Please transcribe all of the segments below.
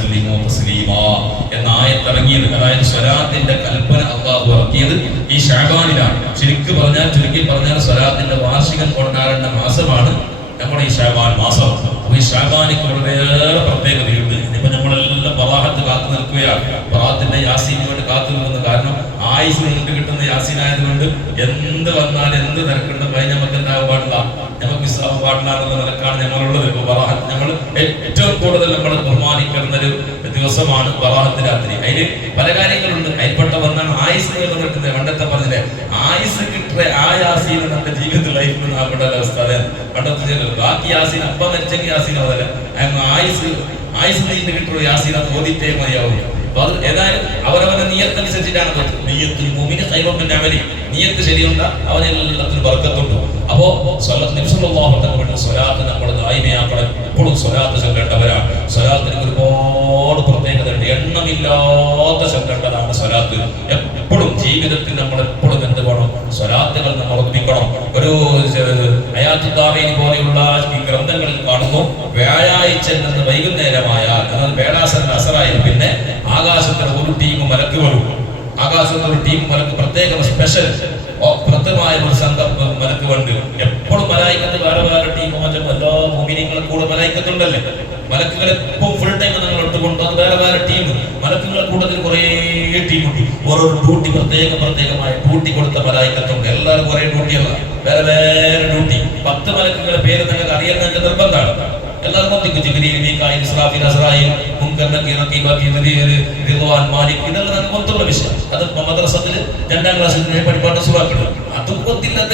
വസല്ലിമു തസ്ലീമാ എന്ന ആയത്ത് ഇറങ്ങിയത്. അതായത് സ്വലാത്തിന്റെ കൽപ്പന അല്ലാഹു ഇറക്കിയത് ഈ ശഅബാനിലാണ്. ചുരുക്കി പറഞ്ഞാൽ സ്വലാത്തിന്റെ വാർഷികം കൊണ്ടാടേണ്ട മാസമാണ് നമ്മുടെ ഈ ശഅബാൻ മാസം. ഈ ശഅബാനിക്ക് വളരെയേറെ പ്രത്യേകതയുണ്ട്. ഇനിയിപ്പോ നമ്മളെല്ലാം ബറാഹത്ത് കാത്തു നിൽക്കുകയാണ്. ബറാഹത്തിന്റെ യാസീന് വേണ്ടി കാത്തു നിൽക്കുന്ന കാരണം ആയുസ് കൊണ്ട് കിട്ടുന്ന യാസീനായതുകൊണ്ട് എന്ത് വന്നാൽ എന്ത് തിരക്കുണ്ട് നമുക്ക് എന്താകാൻ പാടില്ല, നമുക്ക് മിസ്സാവാൻ പാടില്ല എന്നുള്ള നിലക്കാണ് നമ്മളുള്ളത്. ഇപ്പൊ ബറാഹത്ത് നമ്മൾ ഏറ്റവും കൂടുതൽ നമ്മൾ ബഹുമാനിക്കുന്ന ഒരു ദിവസമാണ് ബറാഹത്ത് രാത്രി. അതിന് പല കാര്യങ്ങളുണ്ട്. അതിൽപ്പെട്ട വന്നാണ് ആയുസ് കിട്ടുന്നത്. പണ്ടത്തെ പറഞ്ഞില്ലേ, ആയുസ് കിട്ടുക ആ യാസീന് നമ്മുടെ ജീവിതത്തിൽ ലൈഫിൽ നമ്മുടെ അവസ്ഥ പണ്ടത്തെ ബാക്കി യാസീൻ അപ്പം മരിച്ചെങ്കിൽ യാസീൻ അതല്ല, ആയുസ് നീണ്ട് കിട്ടുള്ള യാസീൻ അത് ഓദിത്തേ മതിയാവും. അപ്പൊ അത് ഏതായാലും അവരവരുടെ നിയത്തനുസരിച്ചിട്ടാണ്. നിയത്ത് ശരിയുണ്ട അവനെല്ലാത്തിനും ബർക്കത്തുണ്ട്. അപ്പോ സ്വലാത്ത് നമ്മൾ ദായിമയാക്കണം. എപ്പോഴും സ്വലാത്ത് ചൊല്ലേണ്ടവരാണ്. സ്വലാത്തിന് ഒരുപാട് പ്രത്യേകതയുണ്ട്. എണ്ണമില്ലാത്ത ചൊല്ലേണ്ടതാണ് സ്വലാത്ത്. എപ്പോഴും ജീവിതത്തിൽ നമ്മൾ എപ്പോഴും എന്ത് വേണം, സ്വലാത്തുകൾ നമ്മൾ ഓർമ്മിക്കണം. ഒരു ഹയാത്തുദ്ദാറീൻ പോലെയുള്ള ഈ ഗ്രന്ഥങ്ങളിൽ കാണുന്നു, വ്യാഴാഴ്ച നിന്ന് വൈകുന്നേരമായാൽ, എന്നാൽ വേളാസന്റെ അസറായാൽ പിന്നെ ആകാശത്തിന് ഒരു ടീം മലക്കുകളും, ആകാശത്ത് ഒരു ടീം മലക്ക് പ്രത്യേകം സ്പെഷ്യൽ പ്രത്യേകമായ ഒരു സംഘം മലക്കുകളുണ്ട്. എപ്പോഴും മലായിക്കത്ത് വേറെ വേറെ ടീം, മറ്റും എല്ലാ മുഅ്മിനീങ്ങളും കൂടെ മലായിക്കത്തുണ്ടല്ലേ. മലക്കുകൾ എപ്പോഴും ഫുൾ ടൈം നിങ്ങൾ ഇട്ടുകൊണ്ട് അത് വേറെ വേറെ ടീം. മലക്കുകളുടെ കൂട്ടത്തിൽ കുറേ ടീമുണ്ട്. ഓരോ ഡ്യൂട്ടി പ്രത്യേകമായ ഡ്യൂട്ടി കൊടുത്ത മലായിക്കത്തുണ്ട്. എല്ലാവരും കുറേ ഡ്യൂട്ടിയല്ല, വേറെ വേറെ ഡ്യൂട്ടി. 10 മലക്കുകളുടെ പേര് നിങ്ങൾക്ക് അറിയാൻ നിങ്ങൾക്ക് നിർബന്ധമാണ്. എല്ലാവർക്കും ജിബ്രീൽ, മീകായിൽ, ഇസ്രാഫീൽ, അസ്റായീൽ, മുൻകർ, നക്കീർ, റഖീബ്, റിദ്വാൻ, മാലിക്, ഇതെല്ലാം നമുക്ക് ഒത്തുള്ള വിഷയം. അത് മദ്രസത്തിൽ 2ാം ക്ലാസ്സിൽ പഠിപ്പാട്ട സുറാക്കൾ. അതും കൊത്തില്ലാത്ത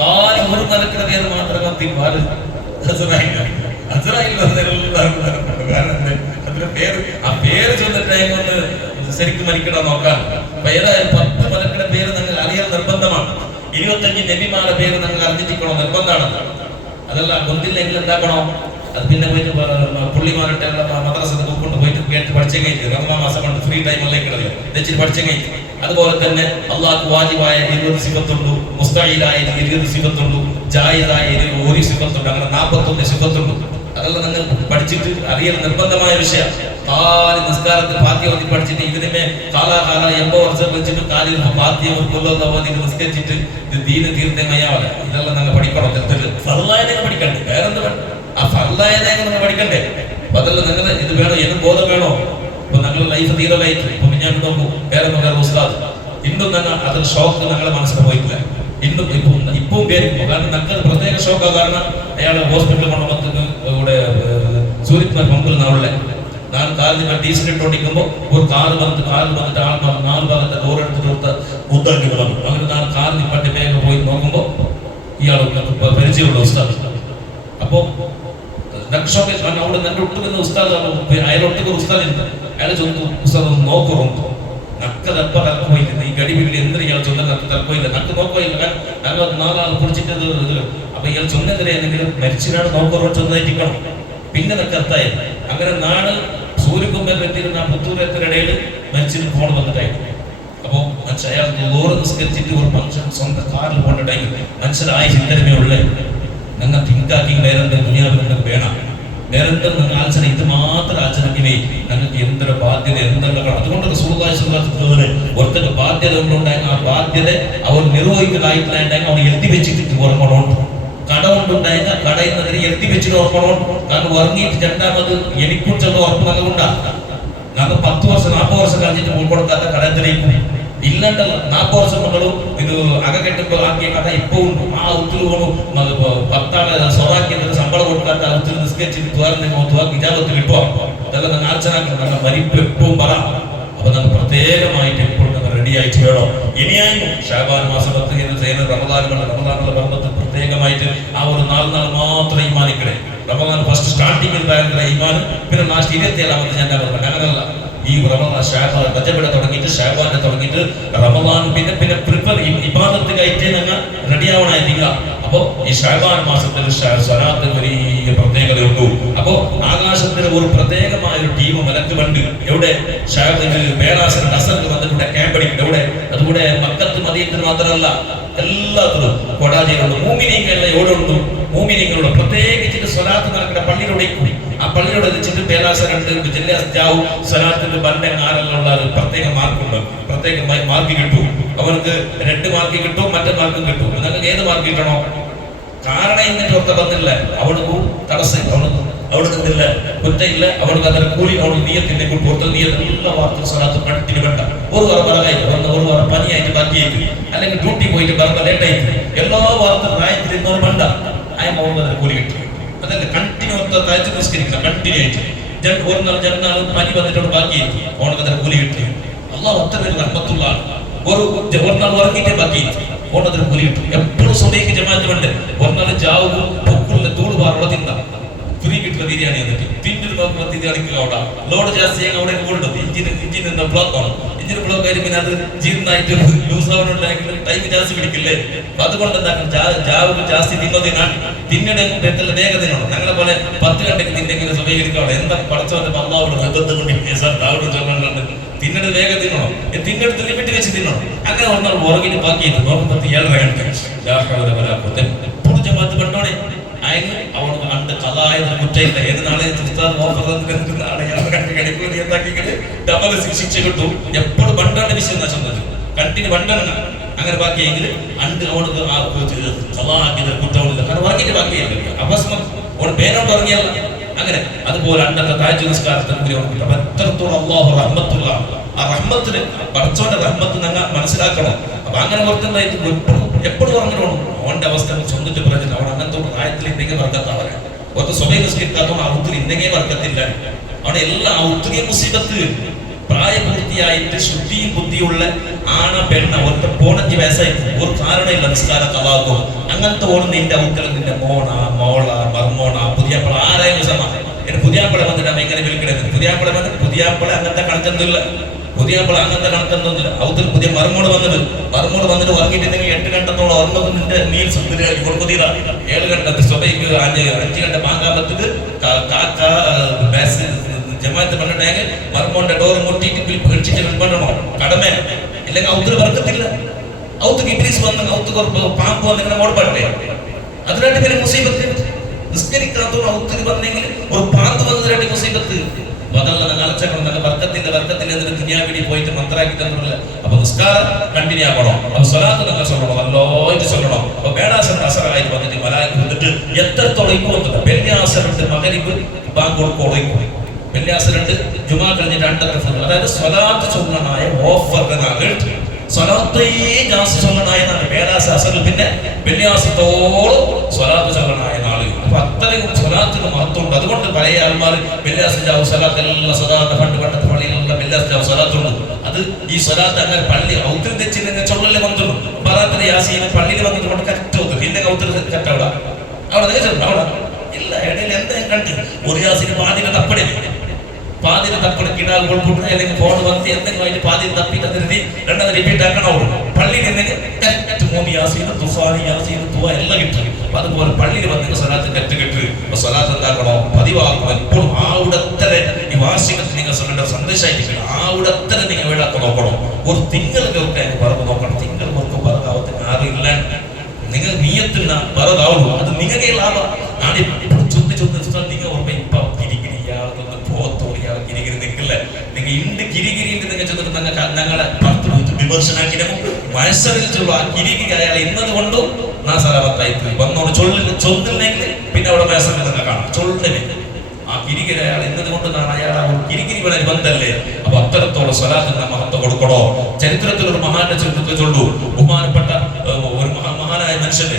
കാലം ഒരു മലക്കുടെ പേര് മാത്രം പേര് ചൊല്ലിട്ട് ശരിക്കും മരിക്കണം നോക്കാൻ. അപ്പൊ ഏതായാലും 10 മലക്കുടെ പേര് നിങ്ങൾ അറിയാൻ നിർബന്ധമാണ്. 25 നബിമാരുടെ പേര് നിങ്ങൾ അറിഞ്ഞിരിക്കണോ, നിർബന്ധമാണ്. അതല്ല കൊന്തില്ലെങ്കിൽ എന്താക്കണോ, അത് പിന്നെ പോയിട്ട് പുള്ളിമാരുടെ മദ്രസത്തിൽ കൊണ്ട് പോയിട്ട് കേട്ട് പഠിച്ചു കഴിഞ്ഞു. റമദാൻ മാസം കൊണ്ട് ഫ്രീ ടൈമിലേക്ക് വെച്ചിട്ട് പഠിച്ചു കഴിഞ്ഞു. അതുപോലെ തന്നെ അള്ളാഹ്ക്ക് വാജിബായ 20 സിഫത്തുണ്ട്, മുസ്തഈലായ 20 സിഫത്തുണ്ട്, ജായിസായ 1 സിഫത്തുണ്ട്. അങ്ങനെ 41 സിഫത്തുണ്ട്. അതെല്ലാം നിങ്ങൾ പഠിച്ചിട്ട് അറിയൽ നിർബന്ധമായ വിഷയം. കാലി നിസ്കാരത്തിൽ ഫാത്തിഹ ഓതി പഠിച്ചിട്ട് ഇതിനെ കാലാകാല 80 വർഷം വെച്ചിട്ട് കാലിൽ ഫാത്തിഹ ഒരു കൊല്ലം ഓതി നിസ്കരിച്ചിട്ട് ഇത് ദീന് തീർത്ഥമയാവല. ഇതെല്ലാം നിങ്ങൾ പഠിക്കണം. ഫർളായനെ പഠിക്കണ്ടേ, വേറെന്ത് വേണം? ആ ഫർളായനെ നിങ്ങൾ പഠിക്കണ്ടേ. അപ്പൊ അതെല്ലാം നിങ്ങൾ ഇത് വേണോ, എന്നും ബോധം വേണോ. ഇപ്പൊ നിങ്ങളുടെ ലൈഫ് തീരലായിട്ട് ഇപ്പൊ ഞാൻ നോക്കൂ, വേറെ ഉസ്താദ് ഇന്നും തന്നെ അതൊരു ഷോക്ക് ഞങ്ങളുടെ മനസ്സിൽ പോയിട്ടില്ല. ഇന്നും ഇപ്പം പേരിക്കുമ്പോ കാരണം ഞങ്ങൾക്ക് പ്രത്യേക ഷോക്കാ. കാരണം അയാളെ ഹോസ്പിറ്റലിൽ കൊണ്ടുവന്നതിന് ഇവിടെ സൂര്യക്കുമാർ മുമ്പിൽ നാളെ ഞാൻ കാലിന് ഡീസൽ ഇട്ടോണ്ടിരിക്കുമ്പോൾ ഒരു കാറ് വന്നിട്ട് ആൾ 4 ഭാഗത്തെ ഡോർ എടുത്തിട്ട് കൊടുത്ത ഉദ്ധാക്കി വന്നു. അങ്ങനെ ഞാൻ കാറിന് പട്ടി വേഗം പോയി നോക്കുമ്പോൾ ഇയാൾ പരിചയമുള്ള ഉസ്താദ്. അപ്പോ ഷോക്ക് അവിടെ നല്ല ഒട്ടുക്കുന്ന ഉസ്താദ്, അയാളൊട്ടുക ഉസ്താദുണ്ട്. അയാളെ ചൊന്നു ഉസ്താദ് നോക്കുറു നക്കതപ്പ തലപ്പോയില്ല. ഈ ഗടിപിടിയിൽ എന്തിനും ഇയാൾ ചൊന്ന നക്ക് തലപ്പോയില്ല, നക്ക് നോക്കില്ല. ഞങ്ങൾ 4 ആൾ കുടിച്ചിട്ട് അപ്പൊ ഇയാൾ ചൊന്നെതിരെയെങ്കിലും മരിച്ചിനാണ് നോക്കുറോ ചൊന്നിരിക്കണം. പിന്നെ നക്ക് അർത്ഥായത്. അങ്ങനെ നാട് സൂര്യകുമ്പൽ എത്തിയിരുന്ന പുത്തൂരത്തിനിടയിൽ മനുഷ്യന് ഫോൺ വന്നിട്ടായിരുന്നു. അപ്പോ മനുഷ്യ അയാൾ ഓരോ നിസ്കരിച്ചിട്ട് ഒരു മനുഷ്യൻ സ്വന്തം കാറിൽ പോകേണ്ട ടൈം മനുഷ്യരായ ചിന്തനമേ ഉള്ളേ. നിങ്ങൾ തിങ്കാക്കി വേറെ ദുനിയാവിൽ വേണം. വേറെന്താ നിങ്ങൾ ആലോചന, ഇത് മാത്രം ആലോചനയ്ക്കുമേ ഞങ്ങൾക്ക് എന്തൊരു ബാധ്യത എന്തെല്ലാം. അതുകൊണ്ട് ഒറ്റ ബാധ്യത കൊണ്ടുണ്ടായ ആ ബാധ്യത അവർ നിർവഹിക്കുന്നതായിട്ടായി അവർ എഴുതി വെച്ചിട്ട് ഓർമ്മണോണ്ട്. കട കൊണ്ടുണ്ടായ കടയുന്നതിന് എഴുതി വെച്ചിട്ട് ഓർമ്മണോണ്ട്. കാരണം ഉറങ്ങിയിട്ട് രണ്ടാമത് എനിക്കും ചെന്ന ഉറപ്പ് നല്ലതുകൊണ്ടാണ്. ഞങ്ങൾ 10 വർഷം 40 വർഷം കഴിഞ്ഞിട്ട് മുൻകൊടുക്കാത്ത കടത്തിലേക്കും ഇല്ലണ്ടല്ല. 40 വർഷം നമ്മളും ഇത് അകക്കെട്ടുമ്പോൾ ആക്കിയ കഥ ഇപ്പൊ ഉണ്ട്. ആ ഒത്തിരി പോണു 10 ആളെ സ്വറാക്കിയതിന് ശമ്പളം കൊടുക്കാത്ത ഒത്തിരി നിസ്കരിച്ചിട്ട് തുവാക്കി ഇജാബത്ത് കിട്ടുക. അതെല്ലാം നിങ്ങൾ ആലോചനാക്കണം. നല്ല മരിപ്പ് എപ്പോഴും പറയാം. അപ്പൊ നമ്മൾ പ്രത്യേകമായിട്ട് എപ്പോഴും നമ്മൾ റെഡി ആയിട്ട് വേണം. ഇനിയായും ഷാബാൻ മാസം 10 റമദാനുള്ള ബന്ധത്തിൽ പ്രത്യേകമായിട്ട് ആ ഒരു 4 നാൾ മാത്രം ഈമാനിക്കണേ. റമദാൻ ഫസ്റ്റ് സ്റ്റാർട്ടിങ്ങിൽ ഭയങ്കര ഈമാൻ, പിന്നെ ലാസ്റ്റ് 27ാമത്തെ ഞാൻ പറഞ്ഞത് അങ്ങനെയല്ല. ഈ റമദാൻ ഷാബാൻ റജബിനെ തുടങ്ങിയിട്ട് ഷാബാനെ തുടങ്ങിയിട്ട് റമദാൻ പിന്നെ പ്രിപ്പയർ ഇബാദത്തിനായിട്ട് ഞങ്ങൾ റെഡി ആവണായിട്ടില്ല. അപ്പോ ഈ ഷാബാൻ മാസത്തിൽ സ്വലാത്തിന് വലിയ പ്രത്യേകതയുണ്ട്. അപ്പോ ആകാശത്തിന് ഒരു പ്രത്യേകമായ ഒരു ടീം മലക്ക് വണ്ട് എവിടെ വേറാസൻ അസറിൽ വന്നിട്ട് ക്യാമ്പ് അടിക്കുന്നുണ്ട്. എവിടെ അതുകൂടെ മക്കത്ത് മദീനത്തിന് മാത്രമല്ല എല്ലാത്തിലും കൊടാജിയിലുണ്ട്. മൂമിനീങ്ങളെ എവിടെ ഉണ്ട്? മൂമിനീങ്ങളുണ്ട്. പ്രത്യേകിച്ചിട്ട് സ്വലാത്ത് നടക്കുന്ന പള്ളിയിലൂടെ ആ പള്ളിയോട് വെച്ചിട്ട് പേലാസ രണ്ട് ജില്ലാ ജാവു സ്വലാത്തിന്റെ ബണ്ട ആരെല്ലാം പ്രത്യേക മാർക്കുണ്ട്, പ്രത്യേകമായി മാർക്ക് കിട്ടും. അവർക്ക് 2 മാർക്ക് കിട്ടും, മറ്റേ മാർക്കും കിട്ടും. നിങ്ങൾക്ക് ഏത് മാർക്ക് കിട്ടണോ? കാരണം എന്നിട്ട് ഒത്ത ബന്ധില്ല, അവൾക്ക് തടസ്സം, അവൾക്ക് നിന്നില്ല, കുറ്റയില്ല, അവൾക്ക് അതിന് കൂലി, അവൾ നീയത്തിന്റെ കൊടുത്ത നീയത്ത് എല്ലാ വാർത്ത സ്വലാത്ത് കണ്ടിന് വേണ്ട. ഒരു വറ പറകായിട്ട് ഒരു വറ പനിയായിട്ട് ബാക്കിയായിട്ട്, അല്ലെങ്കിൽ ഡ്യൂട്ടി പോയിട്ട് പറഞ്ഞ ലേറ്റായിട്ട് എല്ലാ വാർത്ത പ്രായത്തിൽ ഇന്നൊരു വേണ്ട അതിന് കൂലി കിട്ടും. അതല്ല കണ്ടിന്യൂ താഴ്ച നിസ്കരിക്കണം, കണ്ടിന്യൂ ആയിട്ട് ഒരു നാൾ ജനാളും പനി വന്നിട്ട് ബാക്കിയായിട്ട് ഓണക്ക് അതിന് കൂലി കിട്ടും. അള്ളാഹ് അത്ര റഹ്മത്തുള്ള ഒരു നാൾ ഉറങ്ങിയിട്ടേ ബാക്കിയായിട്ട് ഓണത്തിന് കൂലി കിട്ടും. എപ്പോഴും സ്വദേശിക്ക് ജമാഅത്ത് വേണ്ട. ഒരു നാൾ ജാവും പൊക്കുള്ള തൂട് പാറുള്ള തിന്ന ഫ്രീ കിട്ടുന്ന ബിരിയാണി എന്നിട്ട് പിന്നൊരു ഇത് കളിക്കുക. അവിടെ ലോഡ് ജാസ്തി അവിടെ കൊണ്ടുണ്ട് ഇഞ്ചിൻ എന്താ ബ്ലോക്ക് ആണ്. ഇഞ്ചിൻ ബ്ലോക്ക് ആയി പിന്നെ അത് ജീർണായിട്ട് ലൂസ് ആവണമെങ്കിൽ ടൈം ജാസ്തി പിടിക്കില്ലേ. അപ്പൊ അതുകൊണ്ട് എന്താക്കും ജാവുകൾ ജാസ്തി തിന്നതിനാണ് പിന്നീട് വേഗതയാണ്. ഞങ്ങളെ പോലെ 10 ഗണ്ടയ്ക്ക് തിന്നെങ്കിലും സമീകരിക്കാവുള്ളൂ. എന്താ പഠിച്ചവന്റെ അള്ളാഹുടെ നിർബന്ധം കൊണ്ട് ചൊല്ലുന്നുണ്ട്. തിന്നിട്ട് വേഗം തിന്നണം, തിന്നെടുത്ത് ലിമിറ്റ് വെച്ച് തിന്നണം. അങ്ങനെ ഒന്നാൾ ഉറങ്ങിട്ട് ബാക്കിയിട്ട് 7:30 എപ്പോഴും ജമാഅത്ത് കണ്ടോണേ. അതിന് അവന് കണ്ട് കലായത് കുറ്റയില്ല. ഏത് നാളെ ഡബിൾ ശിക്ഷ കിട്ടും. എപ്പോഴും ബണ്ടാണ്ട് വിഷയം നശിച്ചത് കണ്ടിന് ബണ്ടാണ്. അങ്ങനെ ബാക്കിയെങ്കിൽ അണ്ട് അവൾക്ക് കലാക്കിയത് കുറ്റമില്ല. കാരണം ഉറങ്ങിയിട്ട് ബാക്കിയല്ല അഭസ്മം അവന് പേരോണ്ട് ഉറങ്ങിയല്ല. അങ്ങനെ അതുപോലെ അന്നത്തെ താജ് നിസ്കാരത്തിന് കൂടി ഉറങ്ങില്ല. അപ്പൊ എത്രത്തോളം അള്ളാഹു റഹ്മത്തുള്ള ആ റഹ്മത്തിന് പഠിച്ചോന്റെ റഹ്മത്ത് ഞങ്ങൾ മനസ്സിലാക്കണം. അപ്പൊ അങ്ങനെ ഓർക്കുന്നതായിട്ട് എപ്പോഴും ഉറങ്ങിടണം. അവന്റെ അവസ്ഥ സ്വന്തം പറഞ്ഞില്ല. അവൻ അങ്ങനത്തെ പ്രായത്തിൽ ഇന്നെങ്കിൽ വർക്കത്താവരാ. ഒത്ത സ്വഭ നിസ്കരിക്കാത്തോണ്ട് ആ ഒത്തിരി ഇന്നെങ്കിൽ വർക്കത്തില്ല. അവിടെ എല്ലാം ഒത്തിരി മുസീബത്ത്. പ്രായപൂർത്തിയായിട്ട് ശുദ്ധിയും ബുദ്ധിയുള്ള ആണ പെണ്ണ ഒറ്റ 5 വയസ്സായി ഒരു കാരണമില്ല നിസ്കാര കലാകും. അങ്ങനത്തെ ഓണം നിന്റെ ഔക്കലും നിന്റെ മോണ മോള മർമോണ പുതിയാപ്പള ആരായാലും സമ എന്റെ പുതിയാപ്പളെ വന്നിട്ട് എങ്ങനെ വിളിക്കണത്? പുതിയാപ്പളെ വന്നിട്ട് പുതിയാപ്പളെ അങ്ങനത്തെ കണക്കൊന്നുമില്ല. പുതിയാപ്പളെ അങ്ങനത്തെ കണക്കൊന്നുമില്ല. ഔത്തിൽ പുതിയ മർമോട് വന്നിട്ട് ഉറങ്ങിയിട്ടുണ്ടെങ്കിൽ 8 ഗണ്ടത്തോളം ഉറങ്ങുന്നത് നിന്റെ നീൽ സുന്ദരിയാക്കി കൊടുക്കുതീരാ. 7 ഗണ്ടത്തിൽ സ്വഭയ്ക്ക് 5 ഗണ്ട മാങ്കാമ്പത്തേക്ക് ജമാഅത്ത് പണ്ടിട്ടുണ്ടെങ്കിൽ മർമോന്റെ ഡോറ് മുട്ടിയിട്ട് പിടിച്ചിട്ട് വിൽപ്പണ്ടണോ കടമ ഇല്ലെങ്കിൽ ഔത്തിൽ വർക്കത്തില്ല. ഔത്ത് ഇബ്ലീസ് വന്ന് ഔത്ത് പാമ്പ് വന്നിങ്ങനെ ഓടപ്പാട്ടെ അതിനായിട്ട് പിന്നെ മുസീബത്ത്. നിസ്കരിക്കാത്തോട് ഔത്തിൽ വന്നെങ്കിൽ ഒരു പാമ്പ് വന്നതിനായിട്ട് മുസീബത്ത്. അതല്ല അലച്ചക്കണം നല്ല വർക്കത്തില്ല എന്നിട്ട് ദുനിയാവിടി പോയിട്ട് മന്ത്രാക്കി തന്നില്ല. അപ്പൊ നിസ്കാരം കണ്ടിന്യൂ ആകണം. അപ്പൊ സ്വലാത്ത് നിങ്ങൾ ചൊല്ലണം, നല്ലോയിട്ട് ചൊല്ലണം. അപ്പൊ വേടാസൻ അസറായി വന്നിട്ട് മലായിക്ക് വന്നിട്ട് എത്രത്തോളം ഇപ്പൊ വന്നിട്ട് വെള്ളിയാസനുണ്ട് മകരിപ്പ് ബാങ്ക് കൊടുക്കോളയിക്കും. വെള്ളിയാസനുണ്ട് ജുമാ കഴിഞ്ഞിട്ട് 2 അതായത് സ്വലാത്ത് ചൊല്ലനായ ഓഫർ സ്വലാത്തേ ജാസ്തി ചൊല്ലനായ നാള് വേടാസ അസറിൽ പിന്നെ വെള്ളിയാസത്തോളം സ്വലാത്ത് ചൊല്ലനായ നാള്. അപ്പൊ അത്രയും സ്വലാത്തിന് മഹത്വമുണ്ട്. അതുകൊണ്ട് പഴയ ആൾമാർ വെള്ളിയാസിജാവ് സ്വലാത്തെല്ലാം സ്വലാത്ത് പണ്ടത്തെ പള്ളിയിലുള്ള വെള്ളിയാസിജാവ് സ്വലാത്തുണ്ട്. അത് ഈ സ്വലാത്ത് അങ്ങനെ പള്ളി ഔത്തിൽ തെച്ചില്ലെങ്കിൽ ചൊല്ലല്ലേ വന്നിട്ടുള്ളൂ. ബറാത്തിന് യാസീനെ പള്ളിയിൽ വന്നിട്ട് കൊണ്ട് കറ്റോത്ത് പിന്നെ ഔത്തിൽ കറ്റവിടെ അവിടെ അവിടെ ഇല്ല. ഇടയിൽ എന്താ കണ്ട് ഒരു യാസിന് പാതിന് തപ്പട കിടാവ് കൊൾക്കൂട്ടുക അല്ലെങ്കിൽ ഫോൺ വന്ന് എന്തെങ്കിലും അതിന് പാതിന് തപ്പിട്ട് അതിന് 2 റിപ്പീറ്റ് ആക്കണോ. പള്ളിയിൽ എന്തെങ്കിലും യാസീന് തുഫാനി യാസീന് തുവ എല്ലാം കിട്ടും. അതുപോലെ പള്ളിയിൽ വന്നിട്ട് സ്വലാത്ത് കെട്ട് അപ്പൊ സ്വലാത്ത് എന്താക്കണോ പതിവാക്കണം. എപ്പോഴും ആ ഉടത്തരെ ഈ വാർഷികത്തിൽ നിങ്ങൾ സ്വന്തം സന്ദേശമായിട്ട് ആ ഉടത്തരെ നിങ്ങൾ വീടാക്കി നോക്കണം. ഒരു തിങ്കൾ കേൾക്കാൻ പറഞ്ഞു നോക്കണം. തിങ്കൾ നോക്കും പറകാവത്തിന് ആറില്ല. നിങ്ങൾ നീയത്തിന് പറകാവുള്ളൂ. അത് നിങ്ങളുടെ ലാഭം. ഞാൻ എപ്പോഴും ചൊന്ന് നിങ്ങൾ ഓർമ്മ ഇപ്പൊ കിരികിരി ഇയാൾക്കൊന്ന് പോത്തോളി ഇയാൾ കിരികിരി നിൽക്കില്ല. നിങ്ങൾ ഇണ്ട് കിരികിരിയിൽ നിങ്ങൾ ചെന്നിട്ട് ഞങ്ങളെ വിമർശനാക്കിയിട്ട് മനസ്സറിൽ ചൊല്ലു. ആ കിരികിരി അയാൾ ഇന്നത് കൊണ്ടും നാ സലാമത്തായി പോയി വന്നോട് ചൊല്ലില്ലെങ്കിൽ പിന്നെ അവിടെ മേസറിൽ നിങ്ങൾ കാണാം. ചൊല്ലിന് ആ കിരികിരി അയാൾ ഇന്നത് കൊണ്ട് അയാൾ ആ കിരികിരി വേണ ബന്ധല്ലേ. അപ്പൊ അത്തരത്തോളം സ്വലാത്തിന്റെ മഹത്വം കൊടുക്കണോ. ചരിത്രത്തിൽ ഒരു മഹാന്റെ ചരിത്രത്തിൽ ചൊല്ലു. ബഹുമാനപ്പെട്ട ഒരു മഹാനായ മനുഷ്യന്റെ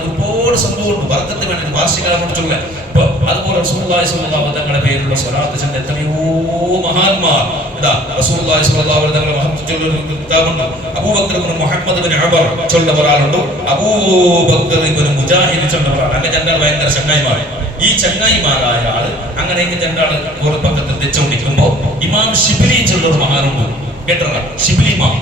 ഒരുപാട് സംഭവമുണ്ട്. വർക്കത്ത് വേണ്ടി വാർഷികമായിട്ട് ചൊല്ല. അപ്പൊ അതുപോലെ റസൂലുള്ളാഹി സ്വല്ലല്ലാഹു അലൈഹി തങ്ങളുടെ പേരിലുള്ള സ്വലാത്ത് ചൊല്ല എത്രയോ മഹാന്മാർ ഇതാ റസൂലുള്ളാഹി സ്വല്ലല്ലാഹു അലൈഹി തങ്ങളുടെ മഹത്വം ചൊല്ലുന്ന ഒരു കിതാബുണ്ട്. അബൂബക്കർ ഇബ്നു മുഹമ്മദ് ഇബ്നു ഉമർ ചൊല്ല ഒരാളുണ്ട്. അബൂബക്കർ ഇബ്നു മുജാഹിദ് ചൊല്ല ഒരാൾ. അങ്ങനെ രണ്ടാൾ ഭയങ്കര ചങ്ങായിമാർ. ഈ ചങ്ങായിമാരായ ആള് അങ്ങനെ രണ്ടാള് ഒരു പക്കത്തിൽ തെച്ചുകൊണ്ടിരിക്കുമ്പോ ഇമാം ഷിബ്ലി ചൊല്ലൊരു മഹാനുണ്ട്. കേട്ടോളാം. ഷിബ്ലിമാം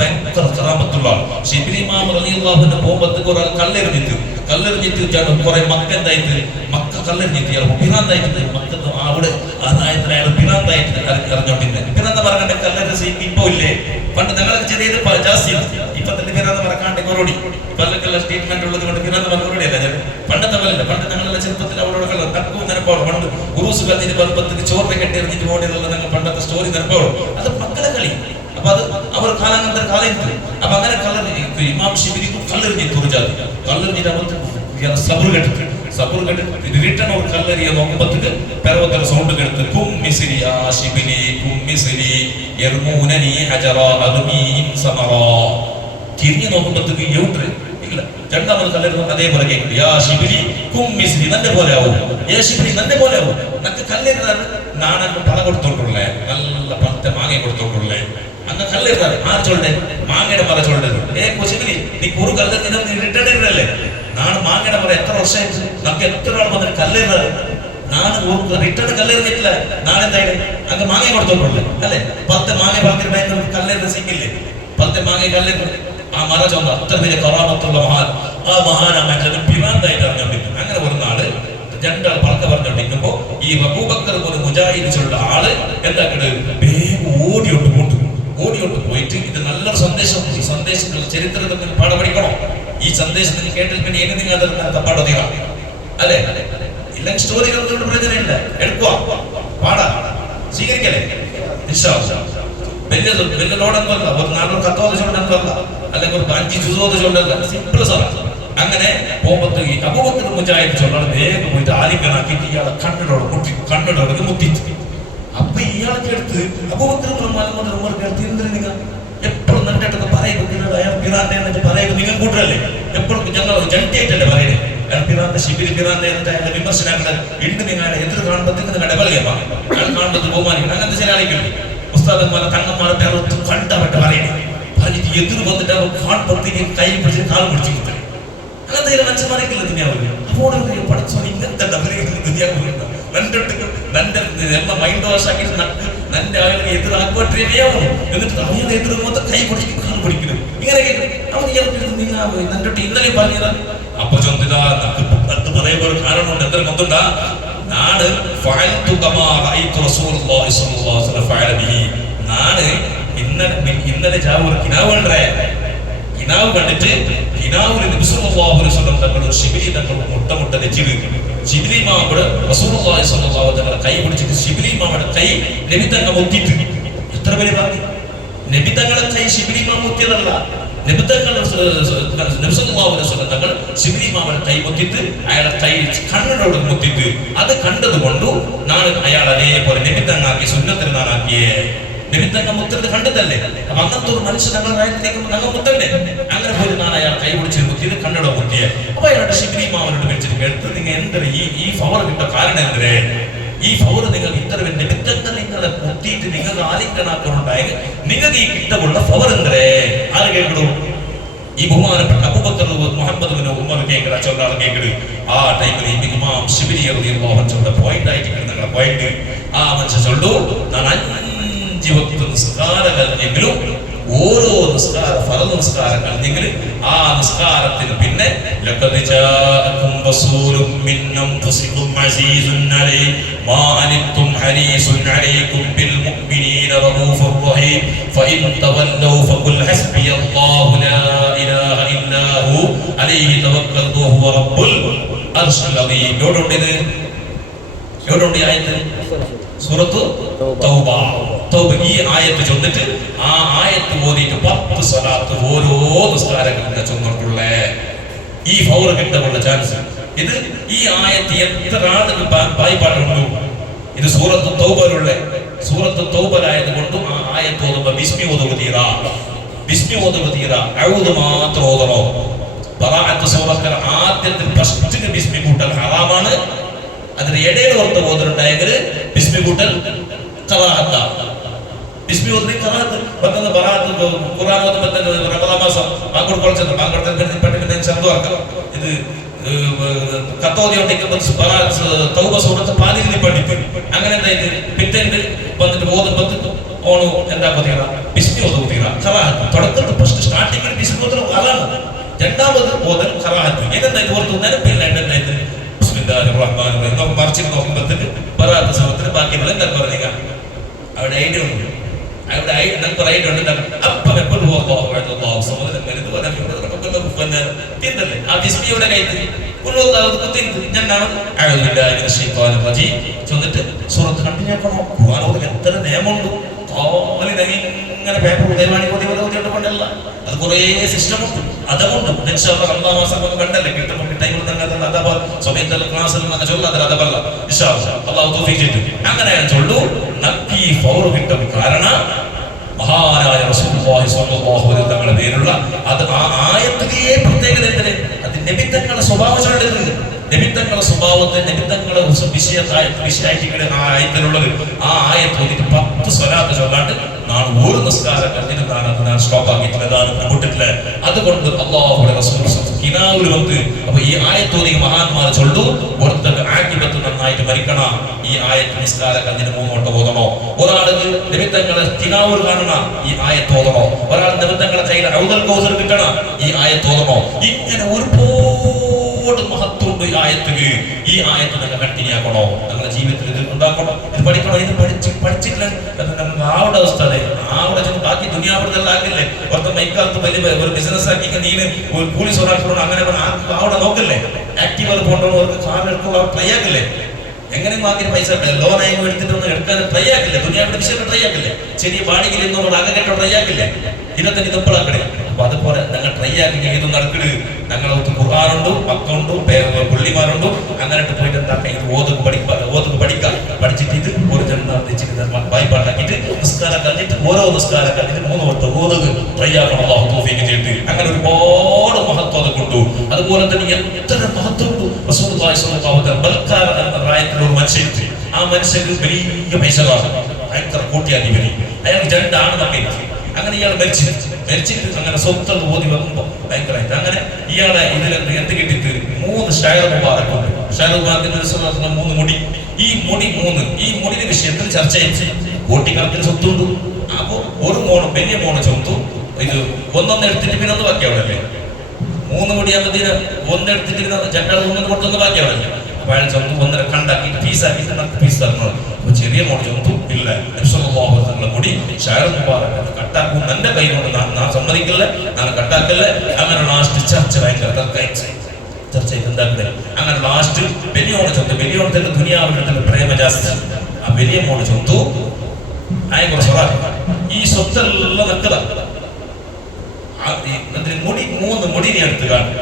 ഭയങ്കര കറാമത്തുള്ള ആൾ. ഷിബ്ലിമാം റളിയല്ലാഹു അൻഹു പോകുമ്പോഴത്തേക്ക് ഒരാൾ കല്ലെറിഞ്ഞിട്ട് കല്ലെറിഞ്ഞിട്ട് കുറെ മക്ക എന്തായിട്ട് മക്ക കല്ലെറിഞ്ഞിട്ട് ഇയാൾ പിറാന്തായിട്ട് മക്ക അവിടെ അതായത് അയാൾ പിറാന്തായിട്ട് അറിഞ്ഞോണ്ടിരുന്നത്. പിറാന്ത പറഞ്ഞ കല്ലെറിഞ്ഞ സീറ്റ് ഇപ്പൊ ഇല്ലേ? പണ്ട് ഞങ്ങളൊക്കെ ചെറിയത് ജാസ്തി. ഇപ്പൊ തന്നെ പിറാന്ത മറക്കാണ്ട് കൊറോടി പലക്കുള്ള സ്റ്റേറ്റ്മെന്റ് ഉള്ളത് കൊണ്ട് പിറാന്ത മറക്കൊറോടി അല്ല. പണ്ടത്തെ പോലല്ല. പണ്ട് ഞങ്ങളുടെ ചെറുപ്പത്തിൽ അവിടെ തക്കവും നിരപ്പോഴും പണ്ട് ഉറൂസ് കല്ലിന് പരുപ്പത്തിന് ചോറിനെ കെട്ടി എറിഞ്ഞിട്ട് പോകേണ്ടതുള്ള ഞങ്ങൾ പണ്ടത്തെ സ്റ്റോറി നിരപ്പോഴും അത് മക്കളെ കളി. അപ്പൊ അത് അവർ കാലാനന്തര കാലം. അപ്പൊ അങ്ങനെ കല്ലെറിഞ്ഞ് ഇമാം ശിബിരി കല്ലെറിഞ്ഞ് തുറജാതി കല്ലെറിഞ്ഞിട്ട് അവർ സബർ കെട്ടിട്ട് റിട്ടേൺ ഒരു കല്ലെറിയ നോക്കുമ്പോഴത്തേക്ക് പർവ്വതത്തിന്റെ സൗണ്ട് കേട്ട് കുമ്മിസിരി ആ ശിബിലി കുമ്മിസിരി യർമൂനനി ഹജറ അർമീൻ സമറ. തിരിഞ്ഞു നോക്കുമ്പോഴത്തേക്ക് യൂട്ര് ഇല്ല. രണ്ടാമത് കല്ലെറിഞ്ഞ അതേപോലെ കേൾക്കും. യാ ശിബിലി കുമ്മിസിരി നന്റെ പോലെ ആവും. യാ ശിബിലി നന്റെ പോലെ ആവും. നക്ക് കല്ലെറിഞ്ഞാൽ നാണന്റെ പല കൊടുത്തോണ്ടുള്ളേ, നല്ല പത്ത് മാങ്ങ കൊടുത്തോണ്ടുള്ളേ. അങ്ങ് കല്ലെറിഞ്ഞാൽ ആര് ചൊല്ലേ? മാങ്ങയുടെ മറ ചൊല്ലത്. ശിബിലി നീ ഒരു കല്ലെറിഞ്ഞ റിട്ടേൺ ഇടല്ലേ? നാണ് മാങ്ങയുടെ മറ എത്ര വർഷമായിട്ട് നമുക്ക് എത്ര ആൾ വന്നിട്ട് കല്ലെറിഞ്ഞത്? നാണ് റിട്ടേൺ കല്ലെറിഞ്ഞിട്ടില്ല. നാണെന്തായാലും അങ്ങ് മാങ്ങ കൊടുത്തോണ്ടുള്ളേ അല്ലെ? 10 മാങ്ങ ബാക്കി കല്ലെറിഞ്ഞ സിക്കില്ലേ? 10 മാങ്ങ കല്ലെറിഞ്ഞ് ആ മറ ചൊന്ന അത്ര വലിയ കറാമത്തുള്ള മഹാൻ. ആ മഹാനായിട്ട് പിറാന്തായിട്ട് അറിഞ്ഞോണ്ടിരിക്കും. അങ്ങനെ ഒരു നാള് രണ്ടാൾ പറക്ക പറഞ്ഞോണ്ടിരിക്കുമ്പോ ഈ അബൂബക്കർ ഒരു മുജാഹിദിച്ചുള്ള ആള് എന്താക്കട് വേഗം ഓടിയോട്ട് പോയിട്ട് ഇത് നല്ലൊരു സന്ദേശം. ഈ സന്ദേശങ്ങൾ ചരിത്രത്തിൽ പാഠം പഠിക്കണം. ഈ സന്ദേശത്തിന് കേട്ടിൽ പിന്നെ എന്നെ നിങ്ങൾ തപ്പാടോതിക അല്ലെ? ഇല്ലെങ്കിൽ സ്റ്റോറികളൊന്നും പ്രയോജനമില്ല. എടുക്കുക പാടാ സ്വീകരിക്കലേ വലിയ ലോഡൊന്നുമല്ല. ഒരു 4 കത്തോത് ചൊല്ലല്ല, അല്ലെങ്കിൽ ഒരു 5 ജുസോത് ചൊല്ലല്ല. Simple sir. അങ്ങനെ പോകുമ്പോ ഈ അബൂബക്കർ മുജാഹിദ് ചൊല്ലാൻ വേഗം പോയിട്ട് ആലിംഗനാക്കിയിട്ട് ഇയാളെ കണ്ണിടോടൊക്കെ മുത്തിച്ചു. അപ്പൊ ഇയാളൊക്കെ എടുത്ത് അബൂബക്കർ ഉമർക്ക് എടുത്ത് എന്തിനു നിങ്ങൾ എപ്പോഴും നല്ലതൊക്കെ പറയുന്നത് അയാൾ പിറാന്ത എന്നിട്ട് പറയുന്നത് നിങ്ങൾ കൂട്ടരല്ലേ? എപ്പോഴും ഞങ്ങൾ ജനറ്റിയായിട്ടല്ലേ പറയുന്നത്? അയാൾ പിറാന്ത ശിബിരി പിറാന്ത എന്നിട്ട് അയാളുടെ വിമർശനങ്ങൾ ഇണ്ട് നിങ്ങളുടെ എതിർ കാണുമ്പോഴത്തേക്ക് നിങ്ങളുടെ ഡബലിയപ്പാ അയാൾ കാണുന്നത് ബഹുമാനിക്കണം. അങ്ങനത്തെ ചില ആളിക്കുണ്ട് ഉസ്താദന്മാരെ തങ്ങന്മാരെ പേരൊത്തും കണ്ടവട്ടെ പറയുന്നത്. പറഞ്ഞിട്ട് എതിർ വന്നിട്ട് അവർ കാണുമ്പോഴത്തേക്ക് കൈ പിടിച്ച് കാൽ പിടിച്ച് കിട്ടും. അങ്ങനത്തെ ചില മനുഷ്യന്മാരൊക്കെയുള്ള ദുനിയാവില്ല. അപ്പോൾ പഠിച്ചോ ഇങ്ങനത്തെ ഡബലികൾ ദുനിയാവുന്നുണ്ട്. ನನ್ನ ಮೈಂಡ್ ವಾಶ್ ಆಗಿട്ട് ನನ್ನ ആളുകളെ എതിരാക്കുവാൻ എന്നിട്ട് അവരുടെ എതിർ മൊത്തം കൈ പിടിക്കും കാൽ പിടിക്കുന്നു. ഇങ്ങനെ അവൻ നന്നിട്ട് ഇന്നലെ പറഞ്ഞതാ. അപ്പൊ ചൊന്തിതാ നക്ക് പറയുമ്പോ ഒരു കാരണമുണ്ട്. എന്തൊരു കൊണ്ടുണ്ടാ നാട് നാട് ഇന്നലെ ഒരു കിനാവുണ്ടേ. കിനാവ് കണ്ടിട്ട് കിനാവിൽ തങ്ങൾ ശിബിലി തങ്ങൾ മുട്ട നെച്ചിട് ശിബിലി മാമയുടെ റസൂലുള്ളാഹി സ്വല്ലല്ലാഹു അലൈഹി വസല്ലം കൈ പിടിച്ചിട്ട് ശിബിലി മാമയുടെ കൈ നബി തങ്ങൾ മുത്തിയിട്ട് എത്ര പേര് പറഞ്ഞു? നബി തങ്ങളെ കൈ ശിബിലി മാമ മുത്തിയതല്ല. നബി തങ്ങൾ നബി സല്ലല്ലാഹു അലൈഹി വസല്ലം തങ്ങൾ ശിബിലി മാമയുടെ കൈ മുത്തിയിട്ട് അയാളെ കൈ കണ്ണിനോട് മുത്തിയിട്ട് അത് കണ്ടത് കൊണ്ടു നാളെ അയാൾ അതേപോലെ നബി തങ്ങാക്കി സുന്നത്തിന് നാനാക്കിയേ. നബിത്തങ്ങൾ മുത്തത് കണ്ടതല്ലേ? അപ്പൊ അങ്ങനത്തെ ഒരു മനുഷ്യൻ ഞങ്ങൾ മുത്തല്ലേ? അങ്ങനെ പോലും നാളെ അയാൾ കൈ പിടിച്ച് മുത്തിയത് കണ്ണട മുത്തിയെ. അപ്പൊ അയാളുടെ ശിബിലി മാമനോട് വിളിച്ചിട്ട് കേട്ട് നിങ്ങൾ എന്തൊരു ഈ ഫവർ കിട്ട കാരണം എന്തേ? ഈ ഫവർ നിങ്ങൾ ഇത്ര നബിത്തങ്ങൾ നിങ്ങളെ മുത്തിയിട്ട് നിങ്ങൾക്ക് ആലിംഗനാക്കുന്നുണ്ടായെങ്കിൽ നിങ്ങൾക്ക് ഈ കിട്ടമുള്ള ഫവർ എന്തേ? ആര് കേൾക്കണു? ഈ ബഹുമാനപ്പെട്ട അബൂബക്കർ മുഹമ്മദ് ബിൻ ഉമർ കേൾക്കട ചൊല്ലാൾ കേൾക്കട്. ആ ടൈമിൽ ഈ ഇമാം ശിബിലി റളിയല്ലാഹു അൻഹു പോയിന്റ് ആയിട്ട് നിങ്ങളെ പോയിന്റ് ആ മനുഷ്യൻ ചൊല്ലു ഞാൻ 5 വക്ത് നിസ്കാരം കഴിഞ്ഞെങ്കിലും ഓരോ നിസ്കാര ഫർദ് നിസ്കാരം കഴിഞ്ഞെങ്കിലും ആ നിസ്കാരത്തിന് പിന്നെ ലഖദ് ജാഅകും റസൂലും മിൻ അൻഫുസികും അസീസുൻ അലൈഹി മാ അനിത്തും ഹരീസുൻ അലൈക്കും ബിൽ മുഅ്മിനീന റഊഫുർ റഹീം ഫഇൻ തവല്ലൗ ഫഖുൽ ഹസ്ബിയല്ലാഹു ലാ ഇലാഹ ഇല്ലാ ഹു അലൈഹി തവക്കൽതു വഹുവ റബ്ബുൽ അർശിൽ അദീം. എവിടെ ആയത്ത്? സൂറത്ത് തൗബ. ഈ ആയത്ത് ചൊന്നിട്ട് ആ ആയത്ത് ഓതിയിട്ട് 10 സ്വലാത്ത് ഓരോ നിസ്കാരങ്ങളുടെ ചൊന്നിട്ടുള്ളേ ഈ ഫൗർ കിട്ടാനുള്ള ചാൻസ്. ഇത് ഈ ആയത്ത് എത്ര ആളുകൾ വായ്പാടുള്ളൂ? ഇത് സൂറത്ത് തൗബയിലുള്ള സൂറത്ത് തൗബലായത് കൊണ്ടും ആ ആയത്ത് ഓതുമ്പോ ബിസ്മി ഓതുക തീര അഊദ് മാത്രം ഓതണോ. ബറാഅത്ത് സൂറത്തിൽ ആദ്യത്തിൽ ഫസ്റ്റ് ബിസ്മി കൂട്ടൽ ഹറാമാണ്. അതിന് ഇടയിൽ ഓർത്ത് ഓതുന്നുണ്ടായെങ്കിൽ ബിസ്മി കൂട്ടൽ ഖറാഅത്ത. ബിസ്മി ഓതി ഖറാഅത്ത് പറ്റുന്ന ബറാഅത്ത് ഖുർആൻ ഓതുന്ന പറ്റുന്ന റമദാൻ മാസം ബാങ്കോട് കൊളച്ചത് ബാങ്കോട് പറ്റുന്ന ചന്തുവാക്ക. ഇത് കത്തോതി ഒട്ടിക്കുമ്പോൾ തൗബ സൂറത്ത് പാതിരി പഠിക്കും. അങ്ങനെ എന്തായിട്ട് പിറ്റേന്ന് വന്നിട്ട് ഓതുമ്പോ ഓണു എന്താ തീര ബിസ്മി ഓതുക തീര ഖറാഅത്ത്. തുടക്കത്തിൽ ഫസ്റ്റ് സ്റ്റാർട്ടിങ്ങിൽ ബിസ്മി ഓതുന്നത് അതാണ്. രണ്ടാമത് ഓതൽ ഖറാഅത്ത്. ഇതെന്തായിട്ട് ഓർത്തു നെനപ്പില്ല എന്തായിട്ട് ബിസ്മില്ലാഹിർ റഹ്മാനിർ റഹീം നമ്മൾ മറിച്ചിട്ട് നോക്കുമ്പോഴത്തേക്ക് ബറാഅത്ത് സൂറത്തിന് ബാക്കിയുള്ള എന്താ പറഞ്ഞീங்க അവിടെ ഐഡിയ ഉണ്ട്. അവിടെ നമുക്ക് റൈറ്റ് ഉണ്ട്. അപ്പം എപ്പോഴും തീർന്നല്ലേ ആ ബിസ്മിയുടെ കയ്യിൽ ചെന്നിട്ട് സൂറത്ത് കണ്ടിന്യൂ ആക്കണോ. ഖുർആൻ എത്ര നിയമമുണ്ട്. ഇങ്ങനെ പേപ്പർ ഉദയവാണിക്കൊണ്ടല്ല, അത് കുറേ സിസ്റ്റമുണ്ട്. അതുകൊണ്ട് രണ്ടാം മാസം കണ്ടല്ലേ കിട്ടുമ്പോൾ ടൈമിൽ സമയത്തുള്ള ക്ലാസ്സിൽ ചൊല്ലാതെ അതല്ല അങ്ങനെ ചൊല്ലു നക്കി ഫൗർ കിട്ടും. കാരണം മഹാനായ റസൂലുള്ളാഹി സ്വല്ലല്ലാഹു അലൈഹി വസല്ലം തങ്ങളുടെ പേരുള്ള അത് ആ ആയത്തിലെ പ്രത്യേകത എന്തിന്? അത് നബിത്തങ്ങളുടെ സ്വഭാവം ചൊല്ലുന്നത്. നബിത്തങ്ങളുടെ സ്വഭാവത്തെ നബിത്തങ്ങളുടെ വിഷയായിട്ട് ആ ആയത്തിലുള്ളത്. ആ ആയത്ത് വന്നിട്ട് 10 സ്വലാത്ത് ചൊല്ലാണ്ട് നാളെ ഒരു നിസ്കാരം കഴിഞ്ഞിട്ടാണ് സ്റ്റോപ്പ് ആക്കിയിട്ടുള്ളതാണ് കൂട്ടത്തില്. അതുകൊണ്ട് അല്ലാഹുവിന്റെ റസൂൽ കിനാവിൽ വന്ന് അപ്പൊ ഈ ആയത്തോതി മഹാന്മാർ ചൊല്ലു ഒരുത്തക്ക് ആക്കിബത്ത് നന്നായിട്ട് മരിക്കണം. ഈ ആയത്ത് നിസ്കാരം കഴിഞ്ഞിട്ട് 3 വട്ടം ഓതണോ. ഒരാൾക്ക് നിമിത്തങ്ങളെ കിനാവിൽ കാണണം, ഈ ആയത്ത് ഓതണോ. ഒരാൾ നിമിത്തങ്ങളെ കയ്യിൽ ഔദൽ കൗസർ കിട്ടണം, ഈ ആയത്ത് ഓതണോ. ഇങ്ങനെ ഒരുപാട് മഹത്വമുണ്ട് ഈ ആയത്തിന്. ഈ ആയത്ത് നിങ്ങൾ കണ്ടിന്യൂ ആക്കണോ, നിങ്ങളുടെ ജീവിതത്തിൽ ഇത് ഉണ്ടാക്കണോ, ഇത് പഠിക്കണോ. ഇത് പഠിച്ചിട്ടില്ല ആവിടെ അവസ്ഥ ആവിടെ ചെന്ന് ബാക്കി ദുനിയാവിടെല്ലാം ആക്കില്ലേ. ഒരത്തെ മൈക്കാലത്ത് വലിയ ഒരു ബിസിനസ് ആക്കി നീന് ഒരു പോലീസ് ഒരാൾക്കോട് അങ്ങനെ അവിടെ നോക്കല്ലേ. ആക്റ്റീവ് പോകേണ്ടവർക്ക് കാർ എടുക്കുക ട്രൈ ആക്കില്ലേ. എങ്ങനെയും ആക്കിയ പൈസ ലോണായി എടുത്തിട്ടൊന്നും എടുക്കാൻ ട്രൈ ആക്കില്ലേ. ദുനിയാവിന്റെ വിഷയം ട്രൈ ആക്കില്ലേ. ചെറിയ ബാടിയിൽ നിന്നോട് അകക്കെട്ടോ ട്രൈ ആക്കില്ലേ. ഇതിനൊക്കെ ഇതപ്പോഴാക്കണേ. അപ്പൊ അതുപോലെ ഞങ്ങൾ ട്രൈ ആക്കി ഇത് നടക്കണ്. ഞങ്ങളൊത്ത് ഖുർആനുണ്ട്, മക്കളുണ്ട്, പുള്ളിമാരുണ്ട്. അങ്ങനെ പോയിട്ട് എന്താക്കാം, ഇത് ഓതുക്ക് പഠിക്കാം. പഠിച്ചിട്ട് ഇത് ഒരു വായ്പാട്ടാക്കിയിട്ട് നിസ്കാരം കഴിഞ്ഞിട്ട് ഓരോ നിസ്കാരം കഴിഞ്ഞിട്ട് 3 വട്ടം ഓതുക ട്രൈ ആക്കണം. അല്ലാഹു തൗഫീഖ് ചെയ്തിട്ട് അങ്ങനെ ഒരുപാട് മഹത്വം അത് കൊണ്ടു. അതുപോലെ തന്നെ എത്ര മഹത്വമുണ്ട്. റസൂലുള്ളാഹി സ്വല്ലല്ലാഹു അലൈഹി വസല്ലം ബൽക്കാർ എന്ന പ്രായത്തിലുള്ള ഒരു മനുഷ്യൻ, ആ മനുഷ്യന് വലിയ പൈസകാരൻ, ഭയങ്കര കൂട്ടിയാധിപതി. അയാൾക്ക് 2 ആൺമക്കൾ. അങ്ങനെ ഇയാൾ മരിച്ചിട്ട് അങ്ങനെ സ്വത്തുള്ള ഓതി വന്നുമ്പോ ഭയങ്കരമായിട്ട് അങ്ങനെ ഇയാളെ ഇതിൽ എന്ത് കിട്ടിയിട്ട് 3 ഷായർ മുബാറക്കുണ്ട്. ഷായർ മുബാറക്കിന്റെ 3 മുടി. ഈ മുടിയുടെ വിഷയത്തിൽ ചർച്ച ചെയ്ത് കോട്ടിക്കണക്കിന് സ്വത്തുണ്ട്. അപ്പൊ ഒരു വലിയ മോണ് ചൊന്തു. ഇത് ഒന്നൊന്ന് എടുത്തിട്ട് പിന്നെ ഒന്ന് ബാക്കി അവിടെ അല്ലേ. 3 മുടിയാകുമ്പത്തിന് ഒന്നെടുത്തിട്ട് 2 കൊടുത്തൊന്ന് ബാക്കി അവിടെ അല്ലേ. അപ്പൊ അയാൾ ചൊന്തു 1.5 കണ്ടാക്കിയിട്ട് പീസാക്കിയിട്ട് നമുക്ക് പീസ് തരണം. അപ്പൊ ചെറിയ മോണ് ചൊന്തു ഇല്ല മുടി ഷായർ മുബാറക്ക് കട്ടാക്കും എന്റെ കൈ കൊണ്ട് ഞാൻ സമ്മതിക്കില്ല, ഞാൻ കട്ടാക്കല്ല. അങ്ങനെ ലാസ്റ്റ് ചർച്ച ഭയങ്കര ചർച്ച ചെയ്ത് എന്താക്കുന്നത്. അങ്ങനെ ലാസ്റ്റ് വലിയോട് ചൊന്തു. വലിയോടത്തിന്റെ ദുനിയാവിന്റെ പ്രേമ ജാസ്തി. ആ വലിയ മോട് ചൊന്തു ഭയങ്കര സ്വറാക്കി ഈ സ്വത്തെല്ലാം നക്കത മുടി 3 മുടിനെ എടുത്ത് കാണും.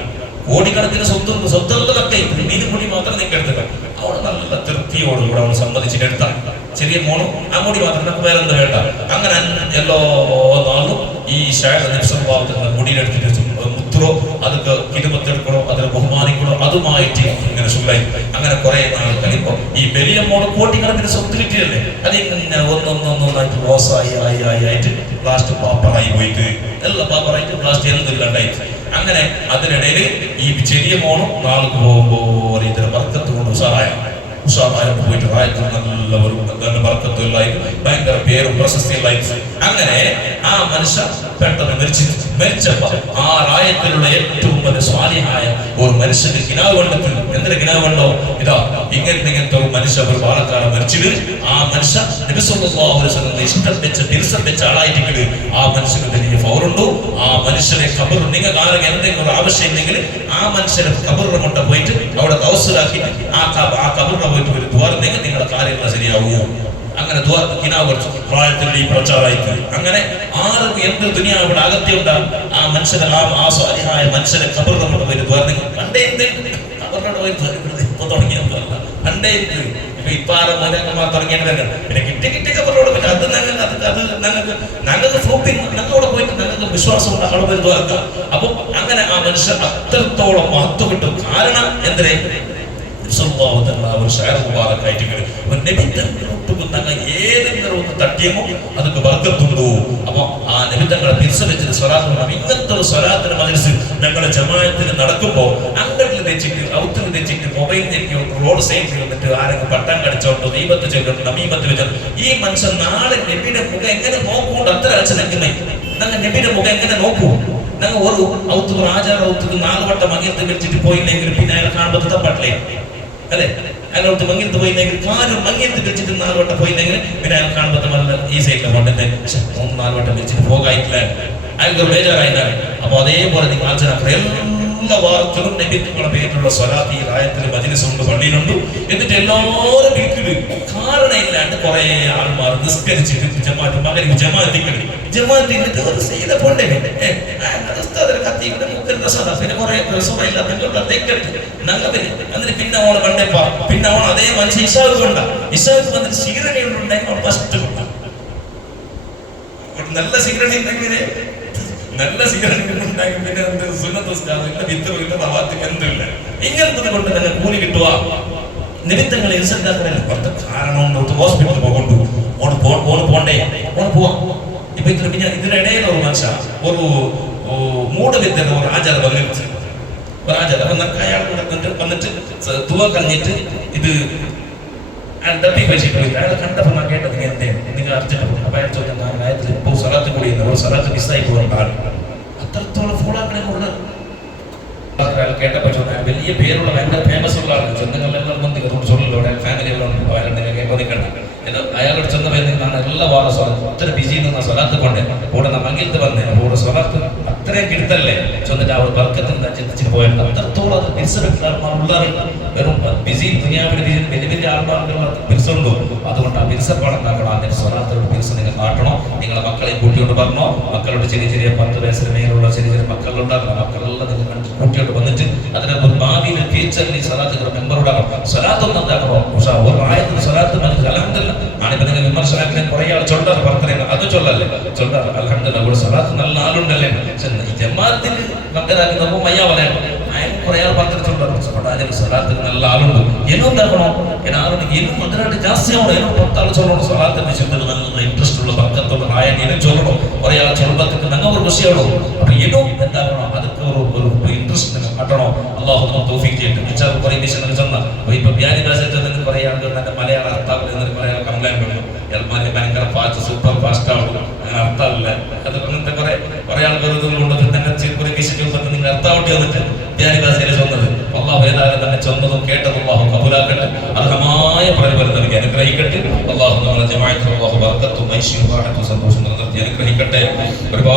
കോടിക്കണക്കിന് സ്വത്തെല്ലാം നക്കൈ ഇത് മുടി മാത്രം നിങ്ങൾക്ക് എടുത്ത് കാണും. അവിടെ നല്ല തൃപ്തിയോടുകൂടെ അവൾ സമ്മതിച്ചിട്ട് എടുത്താൽ ചെറിയ മോണും ആ മുടി മാത്രം നമുക്ക് വേറെ എന്ത് വേണ്ട. അങ്ങനെ എല്ലാ നാളും ഈ ഷായത്തിന്റെ മുടിയിലെടുത്തിട്ട് മുത്രോ അതൊക്കെ കിരുമത്തെടുക്കണോ അതിനെ ബഹുമാനിക്കണോ അതുമായിട്ട് ഇങ്ങനെ സുഖമായി. അങ്ങനെ കുറെ നാൾ കഴിയുമ്പോൾ ഈ വലിയ മോള് കോട്ടിക്കണക്കിന് സ്വത്ത് കിട്ടിയല്ലേ അതിങ്ങനെ ഒന്നൊന്നായിട്ട് ലോസായി ആയിട്ട് ലാസ്റ്റ് പാപ്പറായി പോയിട്ട് എല്ലാം പാപ്പറായിട്ട് ലാസ്റ്റ് എന്തില്ലാണ്ടായിട്ട്. അങ്ങനെ അതിനിടയിൽ ഈ ചെറിയ മോളും നാൾക്ക് പോകുമ്പോൾ ഇതിന് ബർക്കത്ത് കൊണ്ട് ഉഷാറായിട്ട് പോയിട്ട് റായത്തിൽ നല്ല ബർക്കത്തുള്ളായി ഭയങ്കര പേരും പ്രശസ്തിയുള്ളായിട്ട്. അങ്ങനെ ആ മനുഷ്യ പെട്ടെന്ന് മരിച്ചപ്പോ ആ റായത്തിലുള്ള ഏറ്റവും വലിയ സ്വാലിഹായ ഒരു മനുഷ്യന് കിനാവ് കണ്ടെത്തി. എന്തിനാ കിനാവ് കണ്ടോ? ഇതാ ഇങ്ങനത്തെ ഒരു മനുഷ്യ ഒരു പാലക്കാട് മരിച്ചിട്ട് ആ മനുഷ്യ നബി സല്ലല്ലാഹു അലൈഹി വസല്ലം ഇഷ്ടം വെച്ച ആളായിട്ട് ആ മനുഷ്യന് വലിയ ഫൗറുണ്ടോ. ആ മനുഷ്യനെ ഖബർ നിങ്ങൾക്ക് ആരെങ്കിലും എന്തെങ്കിലും ആവശ്യം ഉണ്ടെങ്കിൽ ആ മനുഷ്യനെ ഖബറിനെ കൊണ്ട് പോയിട്ട് അവിടെ തവസ്സുലാക്കിയിട്ട് ആ ഖബറിനെ പോയിട്ട് ഒരു ദ്വാരം നിങ്ങളുടെ കാര്യങ്ങൾ ശരിയാവുമോ. അങ്ങനെ പ്രായത്തിന്റെ ഈ പ്രചാരമായിട്ട് അങ്ങനെ ആർക്ക് എന്ത് ദുനിയാവിടെ അകത്യമുണ്ടാകും. ആ മനുഷ്യനെ ആ സ്വാലിഹായ മനുഷ്യനെ ഖബറിനെ കൊണ്ട് പോയിട്ട് ദ്വാരം കണ്ടേ ഖബറിനോട് പോയി ഇപ്പൊ തുടങ്ങിയ കണ്ടേ ഇപ്പൊ ആരും മോനക്കന്മാർ തുടങ്ങിയത് പിന്നെ കിട്ടി ഖബറിനോട് പറ്റും. അത് ഞങ്ങൾക്ക് ഫ്രൂപ്പിംഗ് ഞങ്ങളോട് പോയിട്ട് ഞങ്ങൾക്ക് വിശ്വാസം ഉണ്ട് അവിടെ പോയി ദ്വാരക്കാം. അപ്പൊ അങ്ങനെ ആ മനുഷ്യൻ അത്രത്തോളം മഹത്വം കിട്ടും. കാരണം എന്തിനെ ഏതെങ്കിലും തട്ടിയമോ അതൊക്കെ ബർക്കത്തുണ്ടോ. അപ്പൊ ആ നിമിത്തങ്ങളെ തിരിച്ചറിച്ചത് സ്വലാത്ത്. ഇങ്ങനത്തെ ഒരു സ്വലാത്തിന് മജലിസ് ഞങ്ങളുടെ ജമാഅത്തിന് നടക്കുമ്പോ അങ്ങോട്ടിൽ വെച്ചിട്ട് ഔത്തിൽ വെച്ചിട്ട് മൊബൈൽ നെറ്റ് റോഡ് സൈഡിൽ വന്നിട്ട് ആരെങ്കിലും പട്ടം കടിച്ചോണ്ടോ ദീപത്ത് ചൊല്ലോണ്ടോ നമീമത്ത് വെച്ചോ ഈ മനുഷ്യൻ നാളെ നബിയുടെ മുഖം എങ്ങനെ നോക്കുകൊണ്ട് അത്ര അച്ഛനെങ്ങനെ ഞങ്ങൾ നബിയുടെ മുഖം എങ്ങനെ നോക്കൂ. ഞങ്ങൾ ഒരു ഔത്തുക്ക് ആചാര ഔത്തുക്ക് 4 വട്ടം മങ്ങിയത്ത് കഴിച്ചിട്ട് പോയില്ലെങ്കിൽ പിന്നെ അയാൾ കാണുമ്പോൾ തപ്പട്ടില്ലേ അല്ലെ? അയാളോട്ട് മങ്ങിയത്ത് പോയില്ലെങ്കിൽ കാര്യം മങ്ങിയത്ത് കഴിച്ചിട്ട് 4 വട്ടം പോയില്ലെങ്കിൽ പിന്നെ അയാൾ കാണുമ്പോൾ നല്ല ഈ സൈഡിലെ കൊണ്ടല്ലേ 3-4 വട്ടം കഴിച്ചിട്ട് പോകായിട്ടില്ല, അയാൾക്ക് ഒരു ബേജാറായിട്ടാണ്. അപ്പൊ അതേപോലെ നിങ്ങൾ ആചാരം എല്ലാ വാർത്തകളും നബിയുടെ പേരിലുള്ള സ്വലാത്ത് ഈ ആയത്തിൽ മജ്‌ലിസ് ഉണ്ട്, പള്ളിയിലുണ്ട്. എന്നിട്ട് എല്ലാവരും വിളിക്കുന്നത് കാരണമില്ലാണ്ട് കുറെ ആൾമാർ നിസ്കരിച്ചിട്ട് ജമാഅത്ത് മകൻ ജമാഅത്ത് എന്നിട്ട് ഒരു സീത പോണ്ടേ പിന്നെ കുറെ എന്നിട്ട് പിന്നെ അവളെ കണ്ടപ്പാ പിന്നെ അവൾ അതേ മനുഷ്യ ഇഷാവ് കൊണ്ട ഇഷാവ് വന്നിട്ട് സിഗരറ്റ് ഉണ്ടെങ്കിൽ അവൾ ഫസ്റ്റ് കൊണ്ട നല്ല സിഗരറ്റ് ഉണ്ടെങ്കിൽ നല്ല സിഗരറ്റ് ഉണ്ടാക്കി പിന്നെ സുന്നത്തുസ്കാരമില്ല, വിത്തറില്ല, തവാത്തിക്ക് എന്തില്ല. ഇങ്ങനത്തത് കൊണ്ട് തന്നെ കൂലി കിട്ടുക. നിമിത്തങ്ങൾ ഇൻസെന്റാക്കണല്ലോ പുറത്ത് കാരണം ഹോസ്പിറ്റലിൽ പോകൊണ്ടു ഓണ് പോണ്ടേ ഓണ് പോവാം. ഇപ്പൊ പിന്നെ ഇതിനിടയിൽ ഒരു മനുഷ്യ ഒരു മൂടവിദ്യന്റെ ഒരു ആചാരം വന്നിട്ട് ഒരു ആചാരം അയാൾ വന്നിട്ട് തുവ കളഞ്ഞിട്ട് ഇത് ഡപ്പി വെച്ചിട്ട് പോയി അയാൾ കണ്ടപ്പോൾ ഞാൻ കേട്ടത് എന്തേ നിങ്ങൾ അർജന്റ്. അപ്പൊ അയാൾ ചോദിച്ചാൽ കാര്യത്തിൽ ഇപ്പോൾ സ്ഥലത്ത് കൂടി ഒരു സ്ഥലത്ത് മിസ്സായി പോകണ്ടാണ് അത്രത്തോളം ഫോളോ ആക്കണേ കൂടുതൽ. അയാൾ കേട്ടപ്പോൾ ചോദിച്ചാൽ വലിയ പേരുള്ള ഭയങ്കര ഫേമസ് ഉള്ള ആളാണ്. ചെന്നങ്ങളെല്ലാം വന്ന് അതുകൊണ്ട് ചൊല്ലല്ലോ ഫാമിലി എല്ലാം ഉണ്ട്, അയാൾ കേൾക്കാൻ നിൽക്കണ്ട. അയാളോട് ചെന്ന പേര് ഞാൻ എല്ലാ വാറ സ്വലാത്ത് ഒത്തിരി ബിസി നിന്ന സ്വലാത്ത് കൊണ്ട് കൂടെ മങ്ങിലത്ത് വന്നേ കൂടെ സ്വലാത്ത് അത്രയും കിടുത്തല്ലേ ചെന്നിട്ട് അവർ വർക്കത്തിൽ ചിന്തിച്ചിട്ട് പോയത് അത്രത്തോളം അത് പിരിസെടുക്കാറുള്ള വെറും ബിസി ദുനിയാവിന്റെ വലിയ വലിയ ആൾമാർക്കുള്ള പിരിസുണ്ടോ. അതുകൊണ്ട് ആ പിരിസപ്പാടുണ്ടാക്കണം. അതിന്റെ സ്വലാത്തോട് പിരിസ് നിങ്ങൾ കാട്ടണം. നിങ്ങളെ മക്കളെ കൂട്ടിയോട് പറഞ്ഞോ, മക്കളോട് ചെറിയ ചെറിയ 10 വയസ്സിന് മേലുള്ള ചെറിയ ചെറിയ മക്കളുണ്ടാകണം. മക്കളെല്ലാം നിങ്ങൾ കണ്ട് കൂട്ടിയോട് വന്നിട്ട് അതിനെ ഭാവിയിൽ ഫ്യൂച്ചറിൽ ഈ സ്വലാത്തുകളുടെ മെമ്പറുണ്ടാകണം. സ്വലാത്തൊന്നും എന്താക്കണോ പക്ഷെ ഒരു ആയത്തിന് സ്വലാത്ത് മനസ്സിൽ അലഹമില്ല ഞാനിപ്പോ നിങ്ങൾ വിമർശനത്തിന് കുറെ ആൾ ചൊല്ലാറ് പറയുന്നത് അത് ചൊല്ലല്ലേ ചൊല്ലാറ് അൽഹംദുലില്ലാഹ് ഇവിടെ സ്വലാത്ത് നല്ല ആളുണ്ടല്ലേ. ഈ ജമാഅത്തിൽ പങ്കരാക്കുന്നപ്പോ മയ്യാവലാണ് കുറെ ആൾ പറഞ്ഞിട്ടുണ്ടാകും സ്വലാത്തിന് നല്ല ആളുണ്ട് ಏನೋ ഉണ്ടാക്കണോ ആളുണ്ട് ಏನು അതിനായിട്ട് ജാസ്തി ആവണം. ಏನೋ 10 ആൾ ചൊല്ലണം സ്വലാത്തിന്റെ ചിന്തകൾ നല്ല ഇൻട്രസ്റ്റ് ഉള്ള ഭക്തത്തുള്ള ആയ ഏനും ചൊല്ലണം. കുറെ ആൾ ചൊല്ലുമ്പോഴത്തേക്ക് ഞങ്ങൾ ഒരു ഖുഷിയാണോ. അപ്പൊ ಏನೋ എന്താക്കണോ അതൊക്കെ ഒരു ഇൻട്രസ്റ്റ് നിങ്ങൾ കാട്ടണോ. അള്ളാഹു നമുക്ക് തൗഫീഖ് ചെയ്യട്ടെ. എന്നുവെച്ചാൽ കുറെ മിഷനുകൾ ചെന്ന ഇപ്പൊ വ്യാജ ഭാഷയിൽ നിന്ന് കുറെ ആളുകൾ തന്നെ മലയാള അർത്ഥാവിൽ നിന്ന് കുറെ ആൾ കംപ്ലൈന്റ് വന്നു. ഭയങ്കര ഫാസ്റ്റ് സൂപ്പർ ഫാസ്റ്റ് ആവും അങ്ങനെ അർത്ഥമില്ല. അത് അങ്ങനത്തെ കുറെ ആൾക്കാർ കൊണ്ടുവന്നിട്ട് കുറെ മിഷനുകൾ നിങ്ങൾ അർത്ഥാവട്ടി വന്നിട്ട് വ്യാജ ഭാഷയിൽ ചെന്നത്. അള്ളാഹു ഏതായാലും തന്നെ ചെന്നതും കേട്ടതും അള്ളാഹു കബൂലാക്കട്ടെ, അർഹമായ പ്രതിഫലം നൽകി അനുഗ്രഹിക്കട്ടെ. അള്ളാഹു നമ്മളെ ജമാഅത്തിൽ അള്ളാഹു ബർക്കത്തും ഐശ്വര്യവും സന്തോഷം നിലനിർത്തി അനുഗ്രഹിക്കട്ടെ. ഒരുപാട്